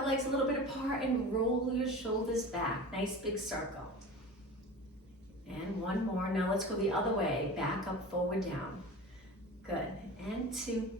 our legs a little bit apart and roll your shoulders back. Nice big circle. And one more. Now let's go the other way. Back up, forward, down. Good. And two.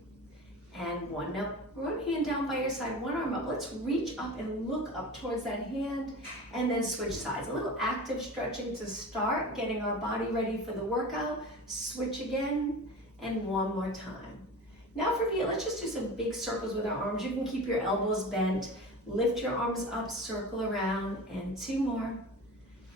And one. Now, one hand down by your side, one arm up. Let's reach up and look up towards that hand and then switch sides. A little active stretching to start, getting our body ready for the workout. Switch again and one more time. Now from here, let's just do some big circles with our arms. You can keep your elbows bent. Lift your arms up, circle around, and two more.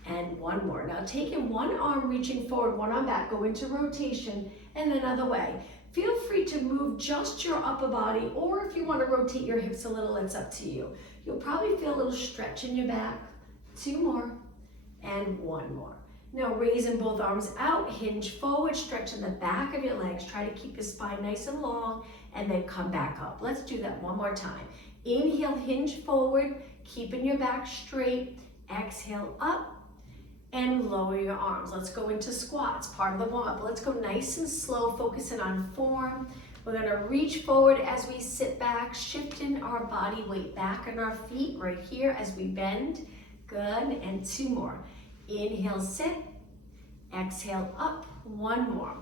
And one more. Now taking one arm, reaching forward, one arm back, go into rotation, and then other way. Feel free to move just your upper body, or if you want to rotate your hips a little, it's up to you. You'll probably feel a little stretch in your back. Two more, and one more. Now raising both arms out, hinge forward, stretching the back of your legs. Try to keep your spine nice and long, and then come back up. Let's do that one more time. Inhale, hinge forward, keeping your back straight. Exhale, up. And lower your arms. Let's go into squats, part of the warm-up. Let's go nice and slow, focusing on form. We're gonna reach forward as we sit back, shifting our body weight back on our feet right here as we bend. Good, and two more. Inhale, sit. Exhale, up. One more.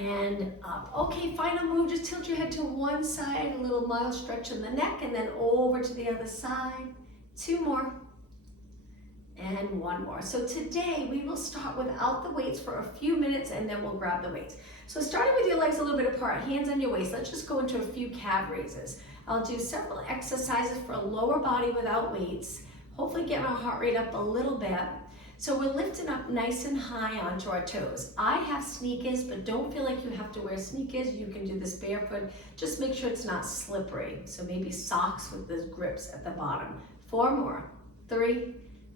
And up. Okay, final move, just tilt your head to one side, a little mild stretch in the neck, and then over to the other side. Two more. And one more. So today we will start without the weights for a few minutes and then we'll grab the weights. So starting with your legs a little bit apart, hands on your waist, let's just go into a few calf raises. I'll do several exercises for a lower body without weights, hopefully getting our heart rate up a little bit. So we're lifting up nice and high onto our toes. I have sneakers, but don't feel like you have to wear sneakers. You can do this barefoot. Just make sure it's not slippery. So maybe socks with those grips at the bottom. Four more. 3,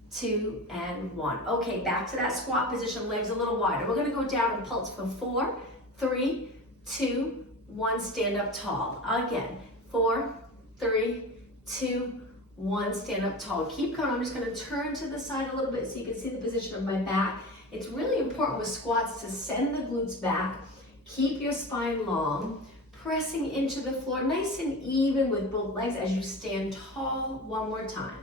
2, and 1. Okay, back to that squat position, legs a little wider. We're gonna go down and pulse for 4, 3, 2, 1, stand up tall. Again, 4, 3, 2, 1, stand up tall. Keep going. I'm just gonna turn to the side a little bit so you can see the position of my back. It's really important with squats to send the glutes back, keep your spine long, pressing into the floor nice and even with both legs as you stand tall. One more time.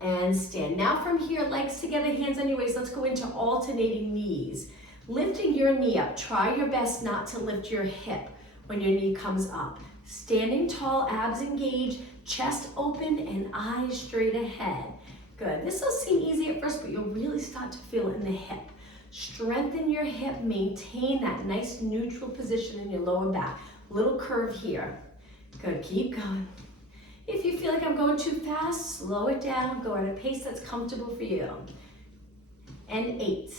And stand. Now from here, legs together, hands on your waist. Let's go into alternating knees. Lifting your knee up. Try your best not to lift your hip when your knee comes up. Standing tall, abs engaged, chest open, and eyes straight ahead. Good. This will seem easy at first, but you'll really start to feel it in the hip. Strengthen your hip. Maintain that nice neutral position in your lower back. Little curve here. Good. Keep going. If you feel like I'm going too fast, slow it down, go at a pace that's comfortable for you. And 8,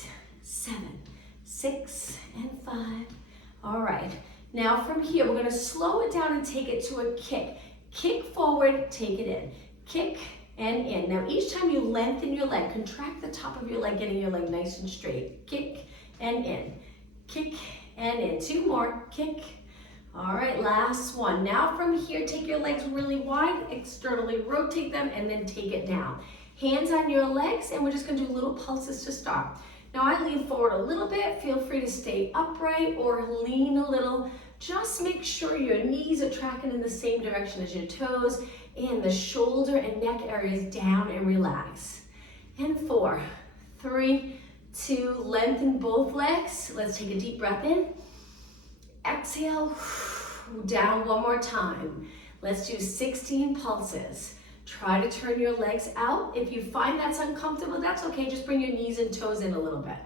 7, 6, and 5. All right, now from here, we're gonna slow it down and take it to a kick. Kick forward, take it in. Kick and in. Now each time you lengthen your leg, contract the top of your leg, getting your leg nice and straight. Kick and in. Kick and in. 2 more, kick. All right, last one. Now from here, take your legs really wide, externally rotate them, and then take it down. Hands on your legs, and we're just gonna do little pulses to start. Now I lean forward a little bit. Feel free to stay upright or lean a little. Just make sure your knees are tracking in the same direction as your toes, and the shoulder and neck areas down and relax. And 4, 3, 2, lengthen both legs. Let's take a deep breath in. Exhale, down one more time. Let's do 16 pulses. Try to turn your legs out. If you find that's uncomfortable, that's okay. Just bring your knees and toes in a little bit.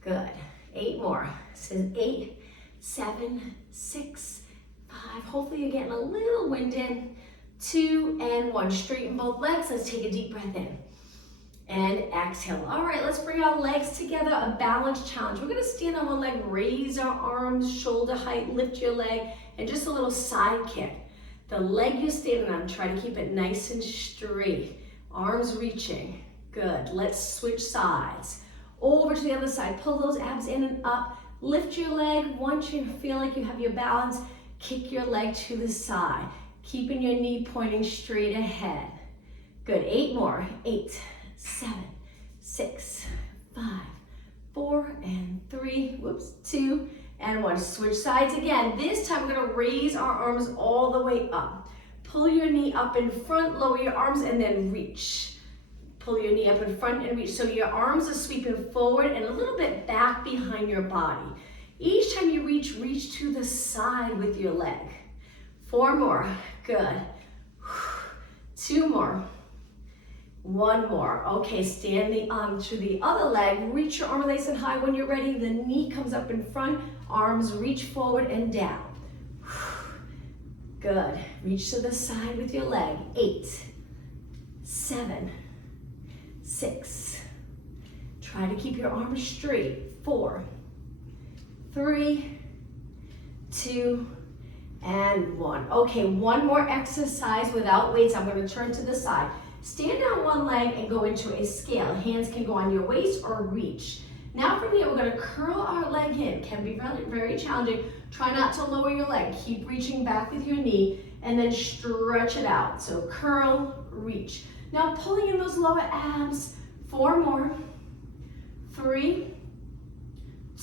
Good. 8 more. This is 8, 7, 6, 5. Hopefully you're getting a little wind in. 2 and 1. Straighten both legs. Let's take a deep breath in. And exhale. All right, let's bring our legs together, a balance challenge. We're gonna stand on one leg, raise our arms, shoulder height, lift your leg, and just a little side kick. The leg you're standing on, try to keep it nice and straight. Arms reaching, good. Let's switch sides. Over to the other side, pull those abs in and up. Lift your leg, once you feel like you have your balance, kick your leg to the side, keeping your knee pointing straight ahead. Good, 8 more, 8, 7, 6, 5, 4, and 3, 2, and 1. Switch sides again. This time we're gonna raise our arms all the way up. Pull your knee up in front, lower your arms, and then reach. Pull your knee up in front and reach. So your arms are sweeping forward and a little bit back behind your body. Each time you reach, reach to the side with your leg. 4 more, good. 2 more. 1 more. Okay, stand the arm to the other leg. Reach your arm nice and high when you're ready. The knee comes up in front. Arms reach forward and down. Good. Reach to the side with your leg. 8, 7, 6. Try to keep your arms straight. 4, 3, 2, and 1. Okay, 1 more exercise without weights. I'm going to turn to the side. Stand on one leg and go into a scale. Hands can go on your waist or reach. Now from here, we're going to curl our leg in. Can be very, very challenging. Try not to lower your leg. Keep reaching back with your knee and then stretch it out. So curl, reach. Now pulling in those lower abs. 4 more. 3,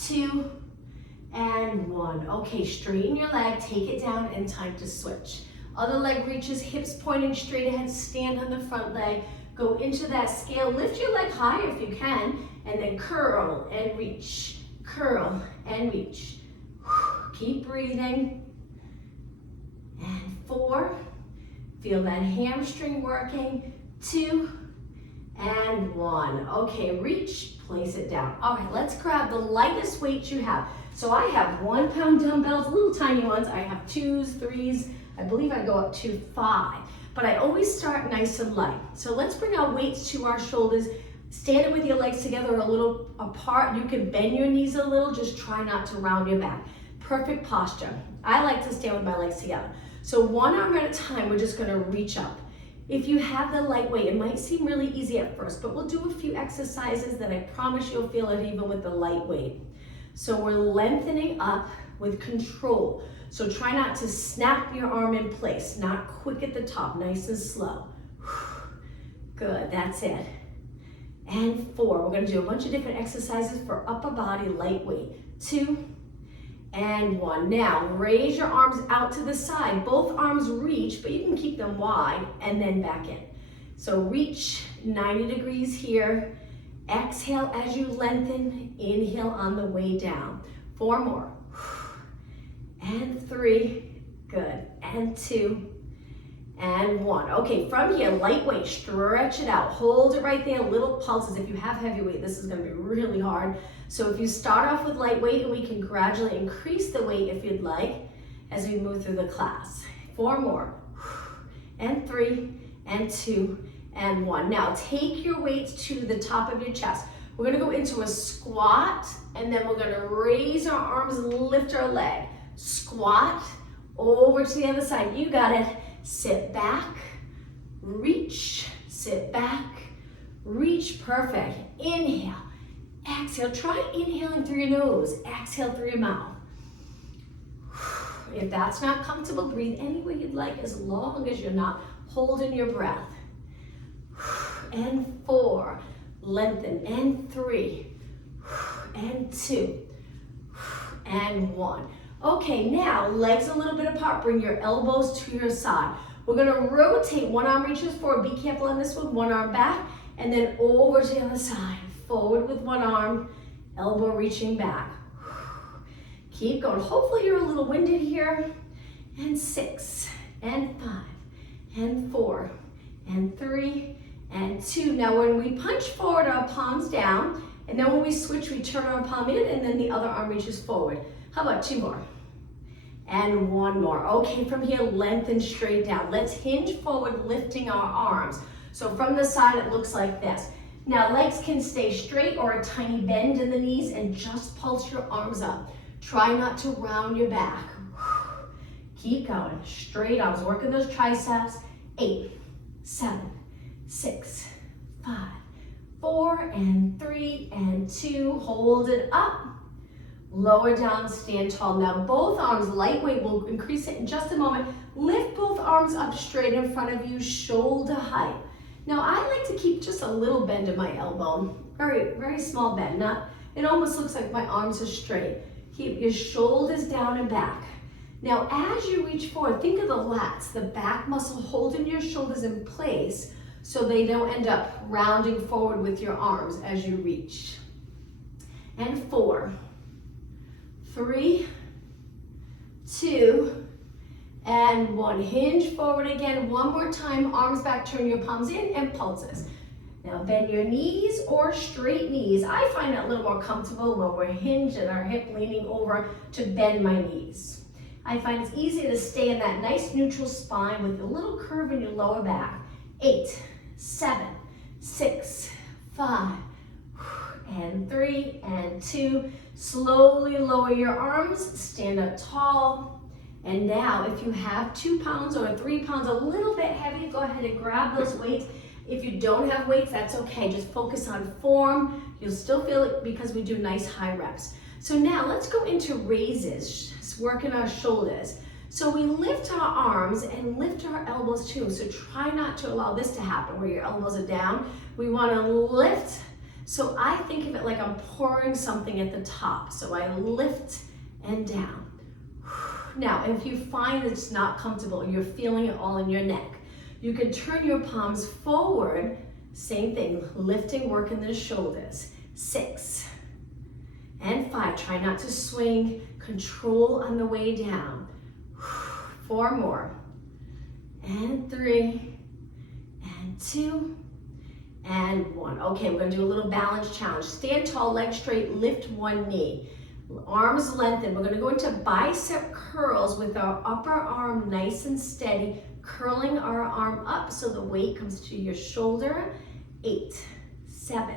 2, and 1. Okay, straighten your leg, take it down, and time to switch. Other leg reaches, hips pointing straight ahead, stand on the front leg, go into that scale, lift your leg high if you can, and then curl and reach, curl and reach. Keep breathing. And 4, feel that hamstring working. 2, and 1. Okay, reach, place it down. All right, let's grab the lightest weight you have. So I have 1 pound dumbbells, little tiny ones. I have 2s, 3s. I believe I go up to 5. But I always start nice and light. So let's bring our weights to our shoulders. Stand with your legs together a little apart. You can bend your knees a little. Just try not to round your back. Perfect posture. I like to stand with my legs together. So 1 arm at a time, we're just gonna reach up. If you have the light weight, it might seem really easy at first, but we'll do a few exercises that I promise you'll feel it even with the light weight. So we're lengthening up with control. So try not to snap your arm in place, not quick at the top, nice and slow. Good, that's it. And 4, we're gonna do a bunch of different exercises for upper body, light weight. 2, and 1. Now, raise your arms out to the side. Both arms reach, but you can keep them wide, and then back in. So reach 90 degrees here. Exhale as you lengthen. Inhale on the way down. 4 more. And 3, good. And 2, and 1. Okay, from here, lightweight, stretch it out. Hold it right there, little pulses. If you have heavy weight, this is gonna be really hard. So if you start off with lightweight, and we can gradually increase the weight if you'd like, as we move through the class. 4 more. And 3, and 2, and 1. Now take your weights to the top of your chest. We're gonna go into a squat, and then we're gonna raise our arms, lift our leg. Squat, over to the other side. You got it. Sit back, reach, sit back, reach, perfect. Inhale, exhale. Try inhaling through your nose, exhale through your mouth. If that's not comfortable, breathe any way you'd like as long as you're not holding your breath. And 4, lengthen, and 3, and 2, and 1. Okay, now legs a little bit apart. Bring your elbows to your side. We're gonna rotate. One arm reaches forward. Be careful on this one. One arm back, and then over to the other side. Forward with one arm, elbow reaching back. Keep going. Hopefully you're a little winded here. And 6, and 5, and 4, and 3, and 2. Now when we punch forward, our palms down, and then when we switch, we turn our palm in, and then the other arm reaches forward. How about 2 more? And 1 more. Okay, from here, lengthen straight down. Let's hinge forward, lifting our arms. So from the side, it looks like this. Now legs can stay straight or a tiny bend in the knees, and just pulse your arms up. Try not to round your back. Keep going, straight arms, working those triceps. 8, 7, 6, 5, 4, and 3, and 2. Hold it up. Lower down, stand tall. Now both arms, lightweight, we'll increase it in just a moment. Lift both arms up straight in front of you, shoulder height. Now I like to keep just a little bend in my elbow. Very, very small bend. It almost looks like my arms are straight. Keep your shoulders down and back. Now, as you reach forward, think of the lats, the back muscle holding your shoulders in place so they don't end up rounding forward with your arms as you reach. And 4, 3, 2, and 1. Hinge forward again. One more time, arms back, turn your palms in and pulses. Now bend your knees or straight knees. I find that a little more comfortable when we're hinged and our hip leaning over to bend my knees. I find it's easy to stay in that nice neutral spine with a little curve in your lower back. 8, 7, 6, 5, and 3, and 2. Slowly lower your arms, stand up tall. And now if you have 2 pounds or 3 pounds, a little bit heavy, go ahead and grab those weights. If you don't have weights, that's okay. Just focus on form. You'll still feel it because we do nice high reps. So now let's go into raises, just working our shoulders. So we lift our arms and lift our elbows too. So try not to allow this to happen where your elbows are down. We want to lift. So I think of it like I'm pouring something at the top. So I lift and down. Now, if you find it's not comfortable, you're feeling it all in your neck, you can turn your palms forward, same thing, lifting, working the shoulders. 6 and 5, try not to swing, control on the way down. 4 more, and 3, and 2, and 1. Okay, we're gonna do a little balance challenge. Stand tall, legs straight, lift one knee. Arms lengthened. We're gonna go into bicep curls with our upper arm nice and steady, curling our arm up so the weight comes to your shoulder. 8, 7,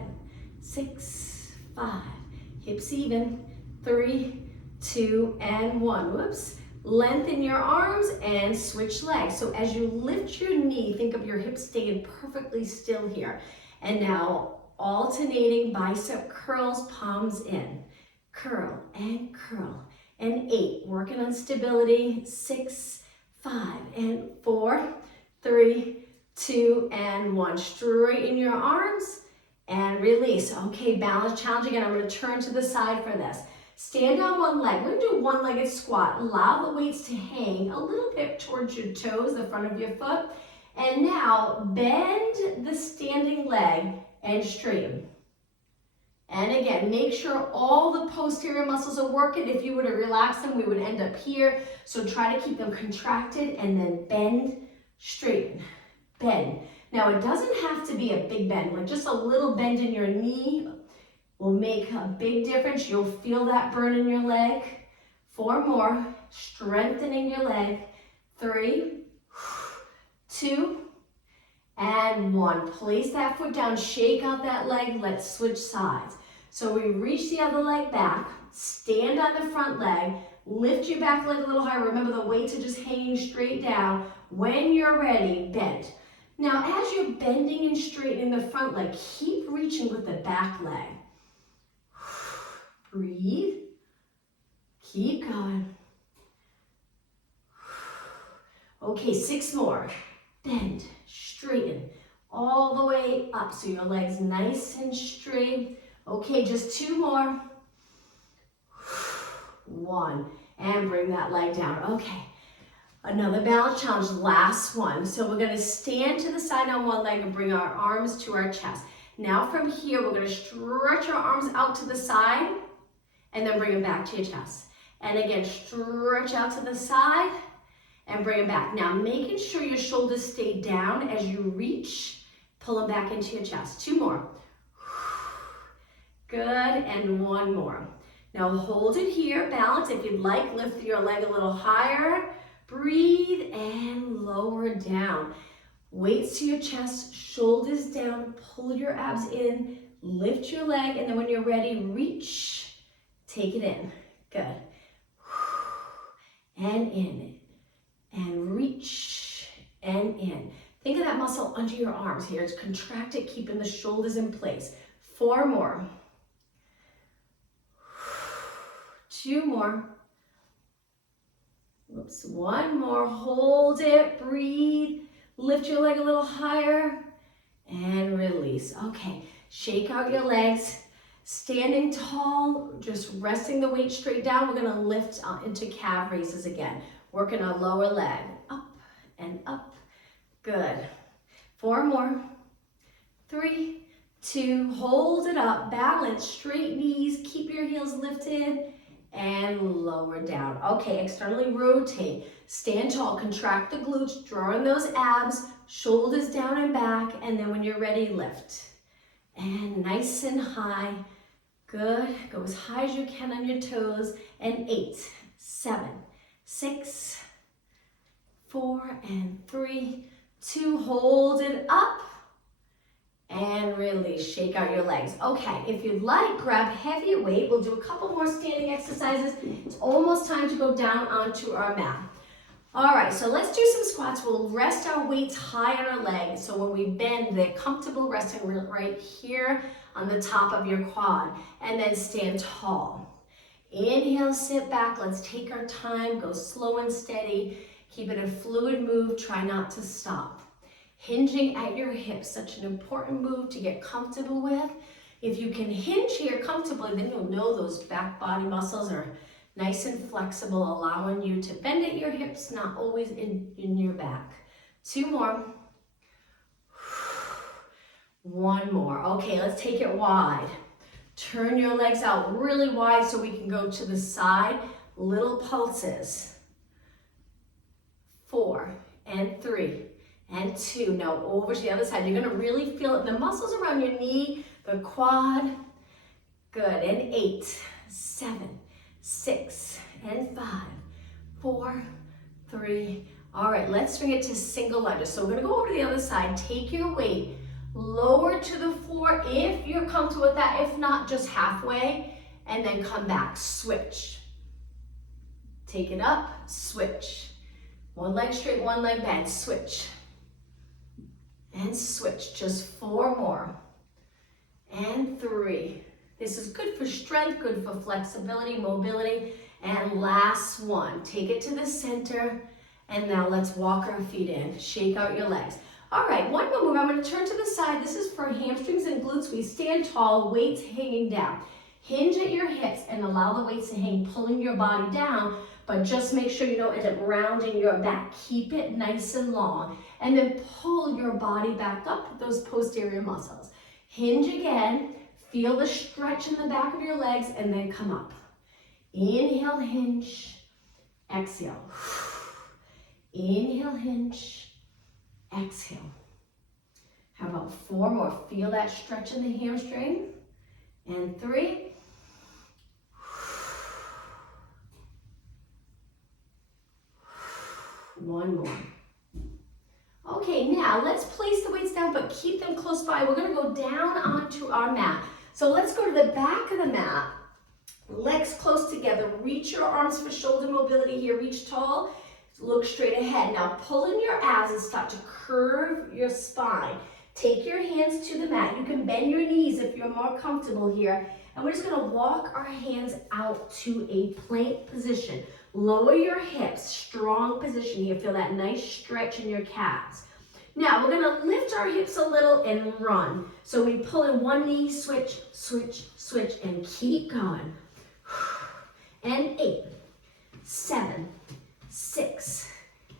6, 5, hips even. 3, 2, and 1. Whoops. Lengthen your arms and switch legs. So as you lift your knee, think of your hips staying perfectly still here. And now alternating bicep curls, palms in. Curl and curl. And 8, working on stability. 6, 5, and 4, 3, 2, and 1. Straighten your arms and release. Okay, balance challenge again. I'm going to turn to the side for this. Stand on one leg. We're going to do one-legged squat. Allow the weights to hang a little bit towards your toes, the front of your foot. And now bend the standing leg and straighten. And again, make sure all the posterior muscles are working. If you were to relax them, we would end up here. So try to keep them contracted and then bend, straighten, bend. Now it doesn't have to be a big bend, like just a little bend in your knee will make a big difference. You'll feel that burn in your leg. 4 more, strengthening your leg. 3, 2, and 1. Place that foot down, shake out that leg, let's switch sides. So we reach the other leg back, stand on the front leg, lift your back leg a little higher. Remember the weights are just hanging straight down. When you're ready, bend. Now as you're bending and straightening the front leg, keep reaching with the back leg. Breathe, keep going. Okay, 6 more. Bend, straighten, all the way up so your leg's nice and straight. Okay, just 2 more. 1, and bring that leg down. Okay, another balance challenge, last one. So we're gonna stand to the side on one leg and bring our arms to our chest. Now from here, we're gonna stretch our arms out to the side and then bring them back to your chest. And again, stretch out to the side and bring them back. Now, making sure your shoulders stay down as you reach, pull them back into your chest. 2 more. Good, and 1 more. Now hold it here, balance. If you'd like, lift your leg a little higher. Breathe and lower down. Weights to your chest, shoulders down, pull your abs in, lift your leg, and then when you're ready, reach, take it in. Good. And in. And reach and in. Think of that muscle under your arms here. It's contracted, keeping the shoulders in place. 4 more. 2 more. Oops, 1 more. Hold it, breathe. Lift your leg a little higher and release. Okay, shake out your legs. Standing tall, just resting the weight straight down. We're gonna lift into calf raises again. Working our lower leg, up and up. Good. 4 more. 3, 2, hold it up. Balance, straight knees, keep your heels lifted, and lower down. Okay, externally rotate. Stand tall, contract the glutes, draw in those abs, shoulders down and back, and then when you're ready, lift. And nice and high. Good. Go as high as you can on your toes. And 8, 7, 6, 4, and 3, 2. Hold it up. And release. Shake out your legs. Okay, if you'd like, grab heavy weight. We'll do a couple more standing exercises. It's almost time to go down onto our mat. All right, so let's do some squats. We'll rest our weights high on our legs. So when we bend, they're comfortable resting right here on the top of your quad. And then stand tall. Inhale, sit back. Let's take our time. Go slow and steady. Keep it a fluid move. Try not to stop. Hinging at your hips, such an important move to get comfortable with. If you can hinge here comfortably, then you'll know those back body muscles are nice and flexible, allowing you to bend at your hips, not always in your back. 2 more. 1 more. Okay, let's take it wide. Turn your legs out really wide so we can go to the side. Little pulses. 4 and 3. And 2, now over to the other side. You're gonna really feel it, the muscles around your knee, the quad. Good, and 8, 7, 6, and 5, 4, 3. All right, let's bring it to single lunges. So we're gonna go over to the other side. Take your weight, lower to the floor if you're comfortable with that. If not, just halfway, and then come back, switch. Take it up, switch. One leg straight, one leg bent, switch. And switch, just 4 more. And 3. This is good for strength, good for flexibility, mobility. And last one, take it to the center. And now let's walk our feet in. Shake out your legs. All right, one more move. I'm gonna turn to the side. This is for hamstrings and glutes. We stand tall, weights hanging down. Hinge at your hips and allow the weights to hang, pulling your body down, but just make sure you don't end up rounding your back. Keep it nice and long. And then pull your body back up with those posterior muscles. Hinge again, feel the stretch in the back of your legs, and then come up. Inhale, hinge, exhale. Inhale, hinge, exhale. How about 4 more? Feel that stretch in the hamstring. And 3. 1 more. Okay, now let's place the weights down, but keep them close by. We're gonna go down onto our mat. So let's go to the back of the mat, legs close together. Reach your arms for shoulder mobility here. Reach tall, look straight ahead. Now pull in your abs and start to curve your spine. Take your hands to the mat. You can bend your knees if you're more comfortable here. And we're just gonna walk our hands out to a plank position. Lower your hips, strong position here. Feel that nice stretch in your calves. Now we're gonna lift our hips a little and run. So we pull in one knee, switch, switch, switch, and keep going. And 8, 7, 6,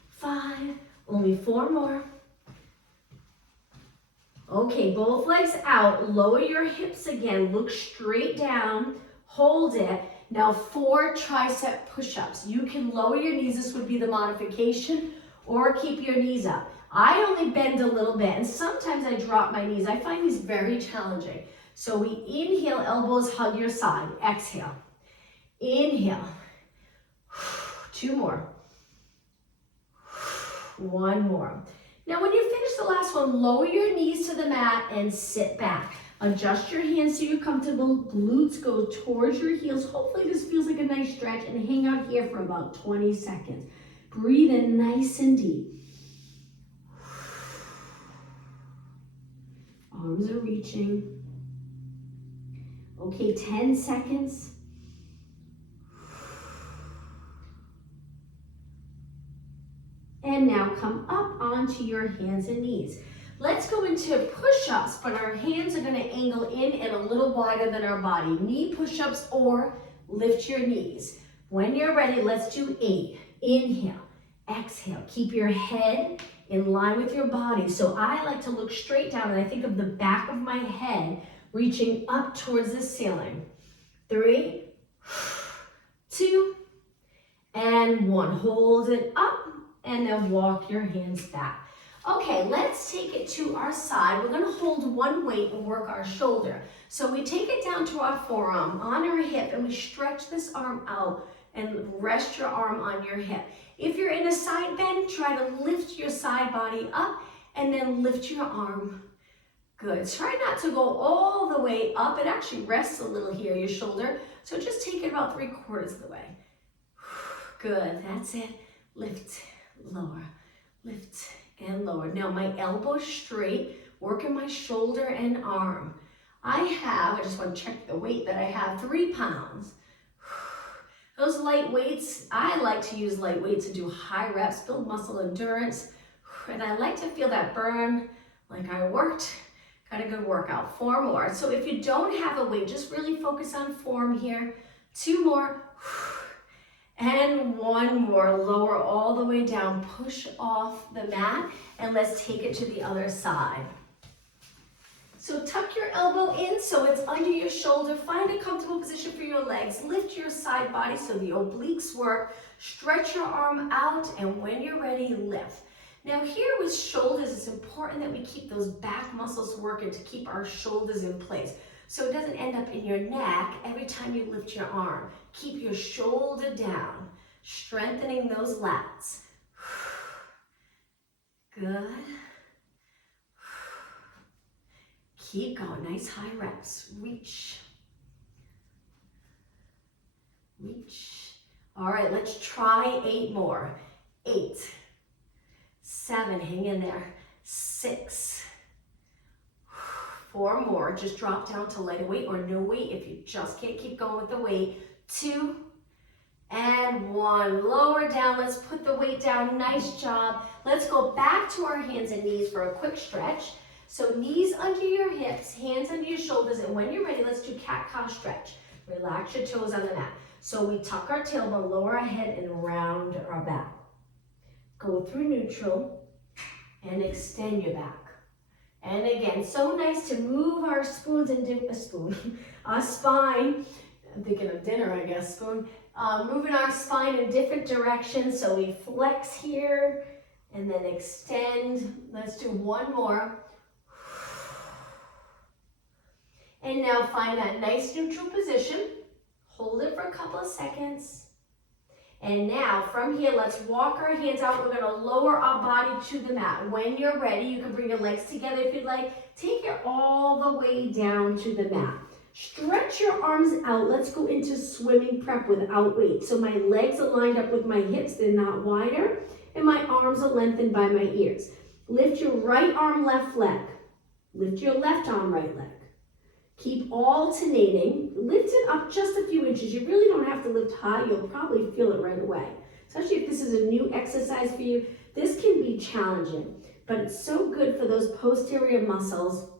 5, only 4 more. Okay, both legs out, lower your hips again, look straight down, hold it. Now 4 tricep push-ups. You can lower your knees, this would be the modification, or keep your knees up. I only bend a little bit, and sometimes I drop my knees. I find these very challenging. So we inhale, elbows hug your side, exhale. Inhale, 2 more, 1 more. Now when you finish the last one, lower your knees to the mat and sit back. Adjust your hands so you're comfortable. Glutes go towards your heels. Hopefully this feels like a nice stretch, and hang out here for about 20 seconds. Breathe in nice and deep. Arms are reaching. Okay, 10 seconds. And now come up onto your hands and knees. Let's go into push-ups, but our hands are gonna angle in and a little wider than our body. Knee push-ups or lift your knees. When you're ready, let's do 8. Inhale, exhale. Keep your head in line with your body. So I like to look straight down and I think of the back of my head reaching up towards the ceiling. 3, 2, and 1. Hold it up and then walk your hands back. Okay, let's take it to our side. We're gonna hold one weight and work our shoulder. So we take it down to our forearm, on our hip, and we stretch this arm out and rest your arm on your hip. If you're in a side bend, try to lift your side body up and then lift your arm. Good. Try not to go all the way up. It actually rests a little here, your shoulder. So just take it about 3/4 of the way. Good. That's it. Lift, lower, lift, and lower. Now my elbow straight, working my shoulder and arm. I just want to check the weight that I have, 3 pounds. Those light weights, I like to use light weights to do high reps, build muscle endurance. And I like to feel that burn, like I worked, got a good workout. 4 more. So if you don't have a weight, just really focus on form here. 2 more. And 1 more, lower all the way down, push off the mat, and let's take it to the other side. So tuck your elbow in so it's under your shoulder, find a comfortable position for your legs, lift your side body so the obliques work, stretch your arm out, and when you're ready, lift. Now here with shoulders, it's important that we keep those back muscles working to keep our shoulders in place. So it doesn't end up in your neck every time you lift your arm. Keep your shoulder down, strengthening those lats. Good. Keep going, nice high reps. Reach. Reach. All right, let's try 8 more. 8, 7, hang in there. 6, 4 more, just drop down to lighter weight or no weight if you just can't keep going with the weight. 2, and 1. Lower down, let's put the weight down, nice job. Let's go back to our hands and knees for a quick stretch. So knees under your hips, hands under your shoulders, and when you're ready, let's do cat-cow stretch. Relax your toes on the mat. So we tuck our tailbone, lower our head, and round our back. Go through neutral and extend your back. And again, so nice to move our spoons and our spine. I'm thinking of dinner, I guess, spoon. Moving our spine in different directions. So we flex here and then extend. Let's do 1 more. And now find that nice neutral position. Hold it for a couple of seconds. And now from here, let's walk our hands out. We're gonna lower our body to the mat. When you're ready, you can bring your legs together if you'd like. Take it all the way down to the mat. Stretch your arms out. Let's go into swimming prep without weight. So my legs are lined up with my hips. They're not wider. And my arms are lengthened by my ears. Lift your right arm, left leg. Lift your left arm, right leg. Keep alternating. Lift it up just a few inches. You really don't have to lift high. You'll probably feel it right away. Especially if this is a new exercise for you. This can be challenging, but it's so good for those posterior muscles.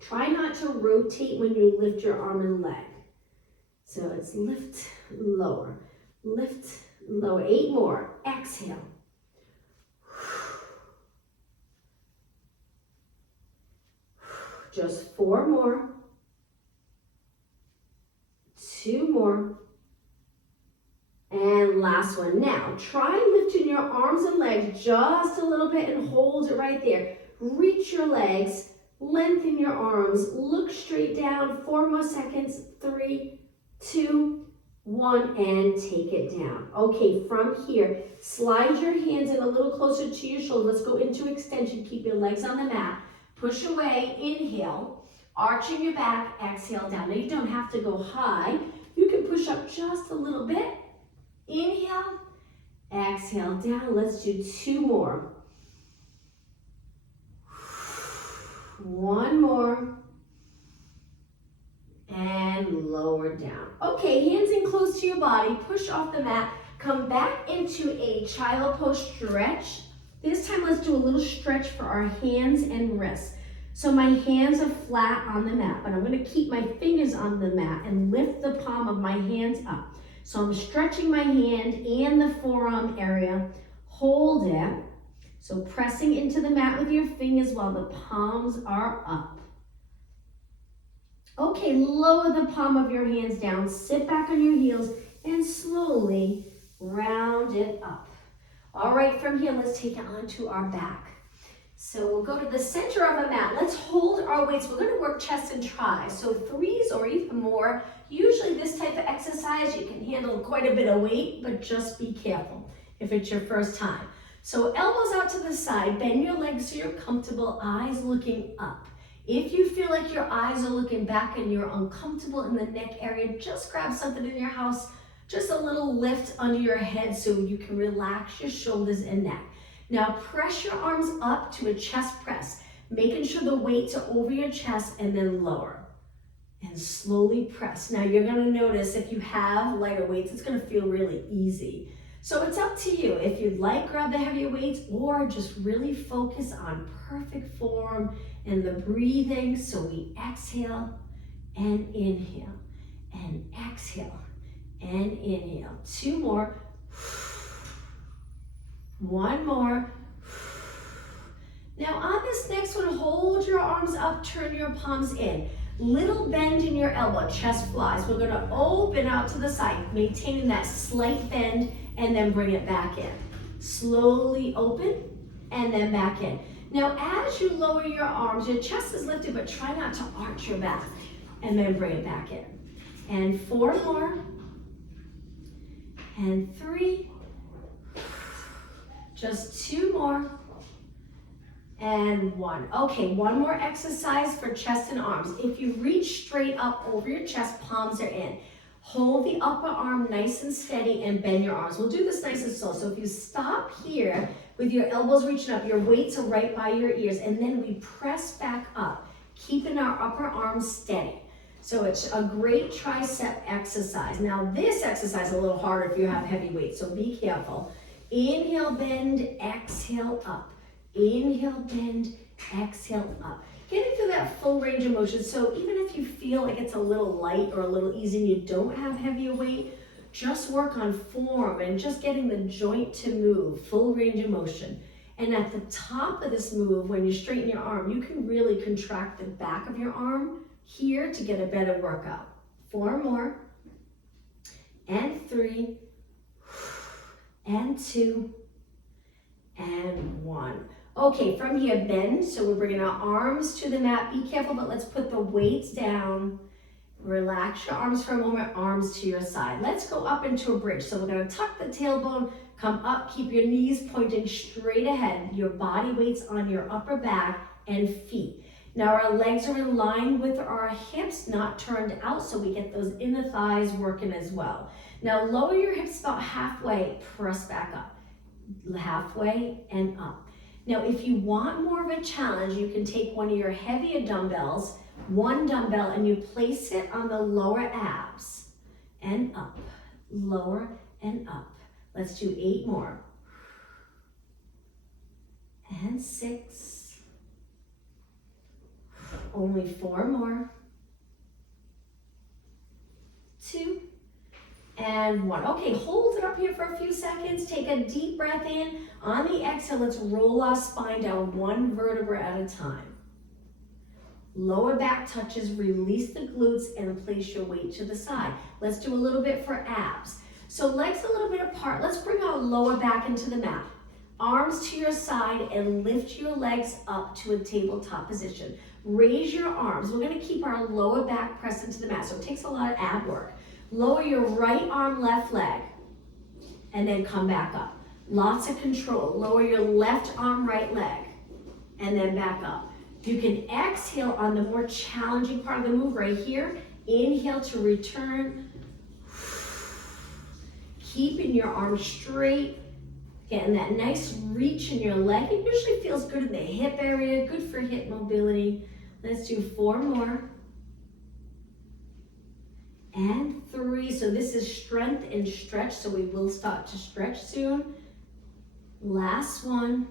Try not to rotate when you lift your arm and leg. So it's lift, lower, lift, lower. 8 more. Exhale. Just 4 more. 2 more. And last one. Now, try lifting your arms and legs just a little bit and hold it right there. Reach your legs, lengthen your arms, look straight down. 4 more seconds. 3, 2, 1, and take it down. Okay, from here, slide your hands in a little closer to your shoulder. Let's go into extension. Keep your legs on the mat. Push away, inhale, arching your back, exhale down. Now you don't have to go high. You can push up just a little bit. Inhale, exhale down. Let's do 2 more. 1 more. And lower down. Okay, hands in close to your body. Push off the mat. Come back into a child pose stretch. This time let's do a little stretch for our hands and wrists. So my hands are flat on the mat, but I'm gonna keep my fingers on the mat and lift the palm of my hands up. So I'm stretching my hand and the forearm area. Hold it. So pressing into the mat with your fingers while the palms are up. Okay, lower the palm of your hands down, sit back on your heels, and slowly round it up. All right, from here, let's take it onto our back. So we'll go to the center of the mat. Let's hold our weights. We're gonna work chest and tries. So 3s or even more. Usually this type of exercise, you can handle quite a bit of weight, but just be careful if it's your first time. So elbows out to the side, bend your legs so you're comfortable, eyes looking up. If you feel like your eyes are looking back and you're uncomfortable in the neck area, just grab something in your house, just a little lift under your head so you can relax your shoulders and neck. Now press your arms up to a chest press, making sure the weights are over your chest and then lower. And slowly press. Now you're gonna notice if you have lighter weights, it's gonna feel really easy. So it's up to you. If you'd like, grab the heavier weights or just really focus on perfect form and the breathing. So we exhale and inhale and exhale and inhale. 2 more. 1 more. Now on this next one, hold your arms up, turn your palms in. Little bend in your elbow, chest flies. We're gonna open out to the side, maintaining that slight bend and then bring it back in. Slowly open and then back in. Now as you lower your arms, your chest is lifted, but try not to arch your back and then bring it back in. And 4 more. And 3. Just 2 more. And 1. Okay, 1 more exercise for chest and arms. If you reach straight up over your chest, palms are in. Hold the upper arm nice and steady and bend your arms. We'll do this nice and slow. So if you stop here with your elbows reaching up, your weights are right by your ears, and then we press back up, keeping our upper arms steady. So it's a great tricep exercise. Now this exercise is a little harder if you have heavy weights, so be careful. Inhale, bend, exhale, up. Inhale, bend, exhale, up. Getting through that full range of motion. So even if you feel like it's a little light or a little easy and you don't have heavier weight, just work on form and just getting the joint to move, full range of motion. And at the top of this move, when you straighten your arm, you can really contract the back of your arm here to get a better workout. 4 more. And 3. And 2. And 1. Okay, from here, bend. So we're bringing our arms to the mat. Be careful, but let's put the weights down. Relax your arms for a moment, arms to your side. Let's go up into a bridge. So we're gonna tuck the tailbone, come up, keep your knees pointing straight ahead. Your body weight's on your upper back and feet. Now our legs are in line with our hips, not turned out, so we get those inner thighs working as well. Now lower your hips about halfway, press back up. Halfway and up. Now, if you want more of a challenge, you can take one of your heavier dumbbells, 1 dumbbell, and you place it on the lower abs and up, lower and up. Let's do 8 more. And 6. Only 4 more. 2. And 1. Okay, hold it up here for a few seconds. Take a deep breath in. On the exhale, let's roll our spine down 1 vertebra at a time. Lower back touches, release the glutes, and place your weight to the side. Let's do a little bit for abs. So legs a little bit apart. Let's bring our lower back into the mat. Arms to your side and lift your legs up to a tabletop position. Raise your arms. We're gonna keep our lower back pressed into the mat, so it takes a lot of ab work. Lower your right arm, left leg, and then come back up. Lots of control. Lower your left arm, right leg, and then back up. You can exhale on the more challenging part of the move right here. Inhale to return. Keeping your arms straight. Getting that nice reach in your leg. It usually feels good in the hip area, good for hip mobility. Let's do 4 more. And 3, so this is strength and stretch, so we will start to stretch soon. Last one,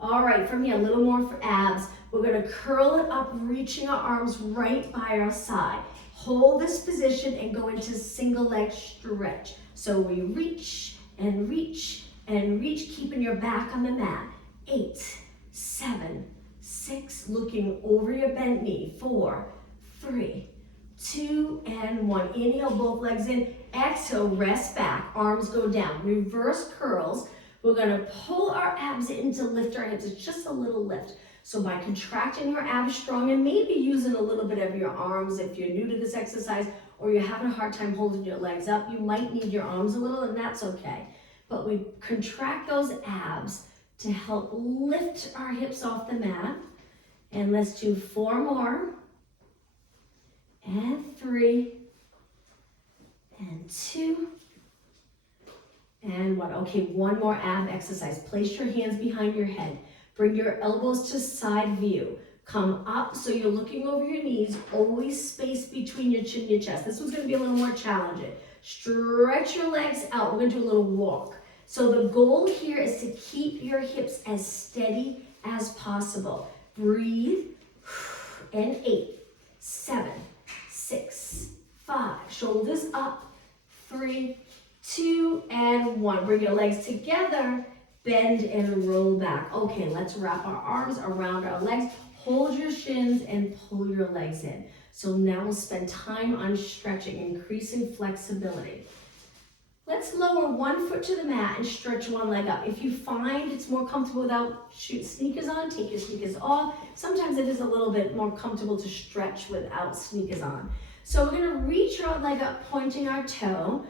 All right, from here, a little more for abs. We're gonna curl it up, reaching our arms right by our side. Hold this position and go into single leg stretch. So we reach and reach and reach, keeping your back on the mat. 8, 7, 6, looking over your bent knee. 4, 3, 2, and 1. Inhale, both legs in. Exhale, rest back, arms go down. Reverse curls. We're gonna pull our abs in to lift our hips. It's just a little lift. So by contracting your abs strong and maybe using a little bit of your arms if you're new to this exercise or you're having a hard time holding your legs up, you might need your arms a little, and that's okay. But we contract those abs to help lift our hips off the mat. And let's do 4 more. And 3. And 2. And 1. Okay, one more ab exercise. Place your hands behind your head. Bring your elbows to side view. Come up so you're looking over your knees. Always space between your chin and your chest. This one's going to be a little more challenging. Stretch your legs out. We're going to do a little walk. So the goal here is to keep your hips as steady as possible. Breathe. And 8, 7, 6, 5. Shoulders up. 3, 2, and 1. Bring your legs together, bend and roll back. Okay, let's wrap our arms around our legs. Hold your shins and pull your legs in. So now we'll spend time on stretching, increasing flexibility. Let's lower one foot to the mat and stretch one leg up. If you find it's more comfortable without sneakers on, take your sneakers off. Sometimes it is a little bit more comfortable to stretch without sneakers on. So we're gonna reach our leg up, pointing our toe,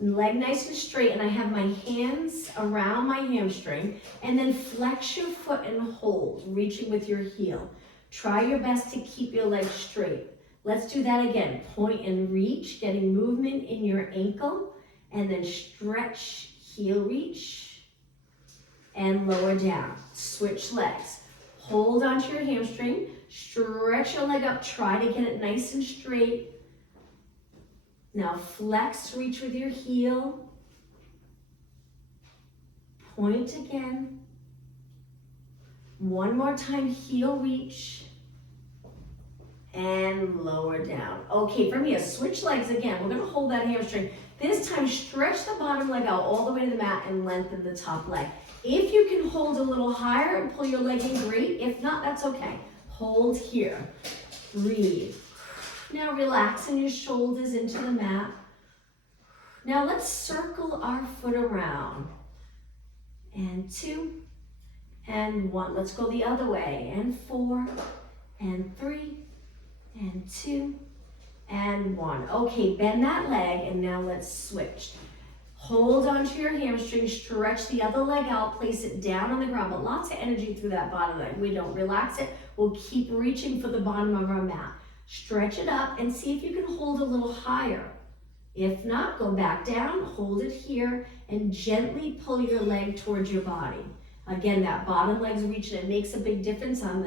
leg nice and straight, and I have my hands around my hamstring, and then flex your foot and hold, reaching with your heel. Try your best to keep your legs straight. Let's do that again. Point and reach, getting movement in your ankle, and then stretch, heel reach, and lower down. Switch legs. Hold onto your hamstring, stretch your leg up, try to get it nice and straight. Now flex, reach with your heel. Point again. One more time, heel reach. And lower down. Okay, from here, switch legs again. We're gonna hold that hamstring. This time, stretch the bottom leg out all the way to the mat and lengthen the top leg. If you can hold a little higher and pull your leg in, great. If not, that's okay. Hold here. Breathe. Now relaxing your shoulders into the mat. Now let's circle our foot around. And 2, and 1. Let's go the other way. And 4, and 3, and 2, and 1. Okay, bend that leg, and now let's switch. Hold onto your hamstring, stretch the other leg out, place it down on the ground, but lots of energy through that bottom leg. We don't relax it. We'll keep reaching for the bottom of our mat. Stretch it up and see if you can hold a little higher. If not, go back down, hold it here, and gently pull your leg towards your body. Again, that bottom leg's reaching. It makes a big difference on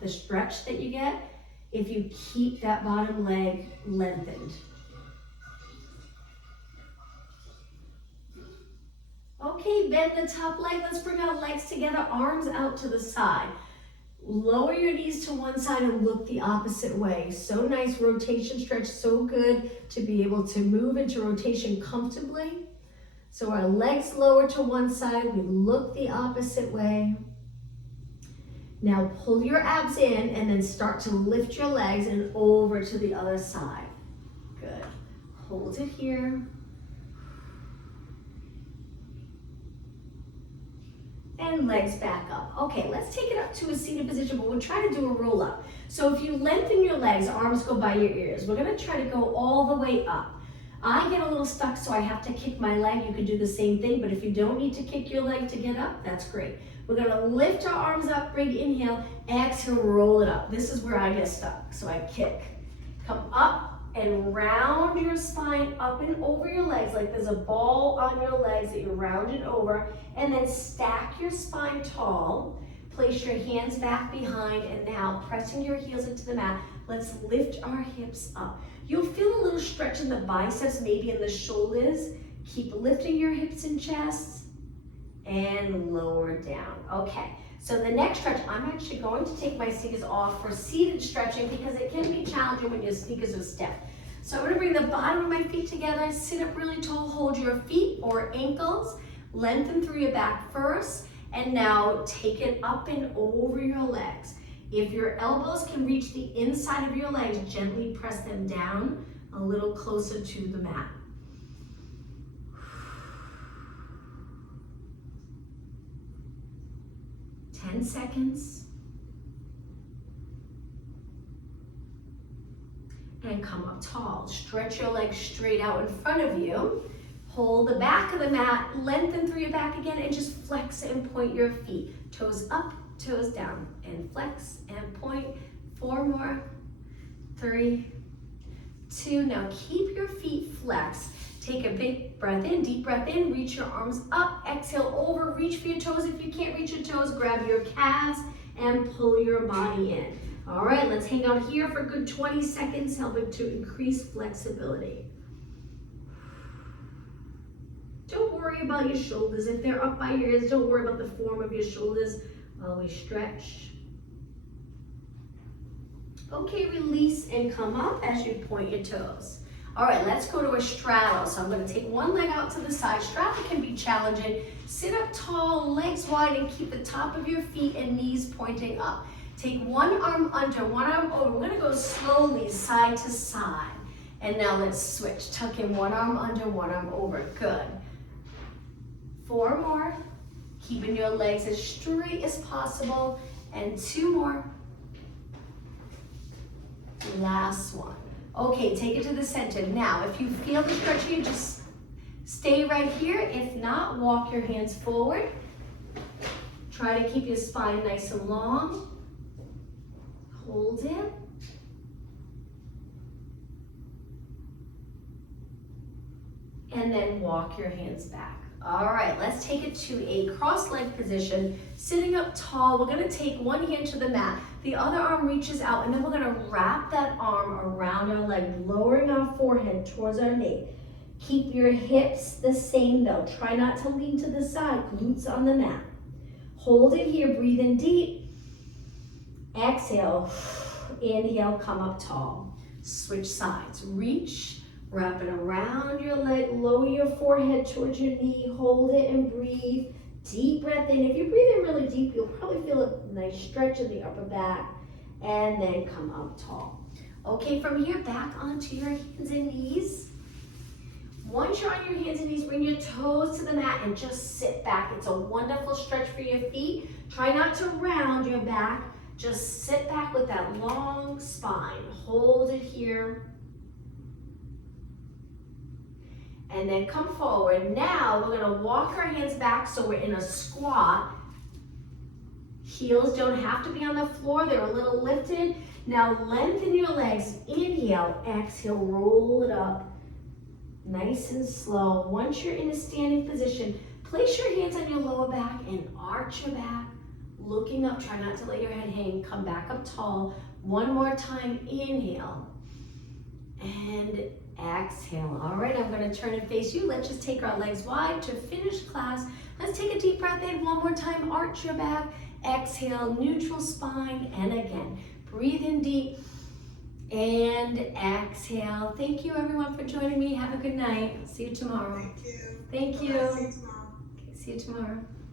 the stretch that you get if you keep that bottom leg lengthened. Okay, bend the top leg. Let's bring our legs together, arms out to the side. Lower your knees to one side and look the opposite way. So nice, rotation stretch, so good to be able to move into rotation comfortably. So our legs lower to one side, we look the opposite way. Now pull your abs in and then start to lift your legs and over to the other side. Good. Hold it here. And legs back up. Okay, let's take it up to a seated position, but we'll try to do a roll up. So if you lengthen your legs, arms go by your ears. We're gonna try to go all the way up. I get a little stuck, so I have to kick my leg. You can do the same thing, but if you don't need to kick your leg to get up, that's great. We're gonna lift our arms up, big inhale, exhale, roll it up. This is where I get stuck, so I kick. Come up and round your spine up and over your legs, like there's a ball on your legs that you're rounding over, and then stack your spine tall. Place your hands back behind, and now pressing your heels into the mat, let's lift our hips up. You'll feel a little stretch in the biceps, maybe in the shoulders. Keep lifting your hips and chest, and lower down. Okay, So the next stretch, I'm actually going to take my sneakers off for seated stretching because it can be challenging when your sneakers are stiff. So I'm gonna bring the bottom of my feet together, sit up really tall, hold your feet or ankles, lengthen through your back first, and now take it up and over your legs. If your elbows can reach the inside of your legs, gently press them down a little closer to the mat. 10 seconds. And come up tall. Stretch your legs straight out in front of you. Hold the back of the mat, lengthen through your back again, and just flex and point your feet. Toes up, toes down, and flex and point. 4 more, 3, 2. Now keep your feet flexed. Take a big breath in, deep breath in, reach your arms up, exhale over, reach for your toes. If you can't reach your toes, grab your calves and pull your body in. All right, let's hang out here for a good 20 seconds, helping to increase flexibility. Don't worry about your shoulders. If they're up by your ears, don't worry about the form of your shoulders. Always stretch. Okay, release and come up as you point your toes. All right, let's go to a straddle. So I'm going to take one leg out to the side. Straddle can be challenging. Sit up tall, legs wide, and keep the top of your feet and knees pointing up. Take one arm under, one arm over. We're going to go slowly side to side. And now let's switch. Tuck in one arm under, one arm over. Good. 4 more. Keeping your legs as straight as possible. And 2 more. Last one. Okay, take it to the center. Now, if you feel the stretching, just stay right here. If not, walk your hands forward. Try to keep your spine nice and long. Hold it. And then walk your hands back. All right, let's take it to a cross-leg position. Sitting up tall, we're gonna take one hand to the mat. The other arm reaches out, and then we're gonna wrap that arm around our leg, lowering our forehead towards our nape. Keep your hips the same though. Try not to lean to the side, glutes on the mat. Hold it here, breathe in deep. Exhale, inhale, come up tall. Switch sides, reach. Wrap it around your leg, lower your forehead towards your knee, hold it and breathe. Deep breath in. If you breathe in really deep, you'll probably feel a nice stretch in the upper back, and then come up tall. Okay, from here, back onto your hands and knees. Once you're on your hands and knees, bring your toes to the mat and just sit back. It's a wonderful stretch for your feet. Try not to round your back. Just sit back with that long spine. Hold it here. And then come forward. Now we're gonna walk our hands back so we're in a squat. Heels don't have to be on the floor, they're a little lifted. Now lengthen your legs, inhale, exhale, roll it up. Nice and slow. Once you're in a standing position, place your hands on your lower back and arch your back. Looking up, try not to let your head hang, come back up tall. One more time, inhale. And exhale. All right, I'm going to turn and face you. Let's just take our legs wide to finish class. Let's take a deep breath in. One more time, arch your back. Exhale, neutral spine. And again, breathe in deep and exhale. Thank you everyone for joining me. Have a good night. See you tomorrow. Thank you. Thank you. See you tomorrow. Okay, see you tomorrow.